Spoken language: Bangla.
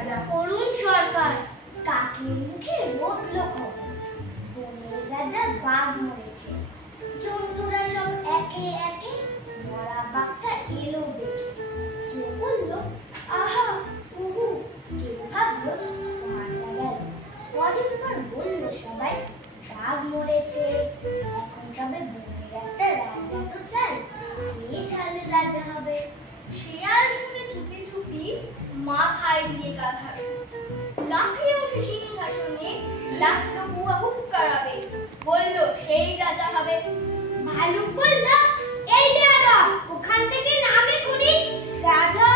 রাজা। অরুণ সরকার কাকের মুখে রটল খবর, বনের রাজার বাঘ মরেছে। জন্তুরা সব একে একে মরা বাঘটা এলো দেখে। কেউ বলল আহা উহু, কেউ ভাবলো বাঁচা গেল। কদিন পর বলল সবাই বাঘ মরেছে, এখন তবে বনের একটা রাজা তো চাই, কে তাহলে রাজা হবে? শিয়াল শুনে চুপি চুপি মাথায় দিয়ে গাধার লাফিয়ে উঠে সিংহাসনে ডাকলো বুয়া হুক্কারাবে, বলল সেই রাজা হবে। ভালুক বলল এই বেয়াদব, ওখান থেকে নামে খুনি, রাজা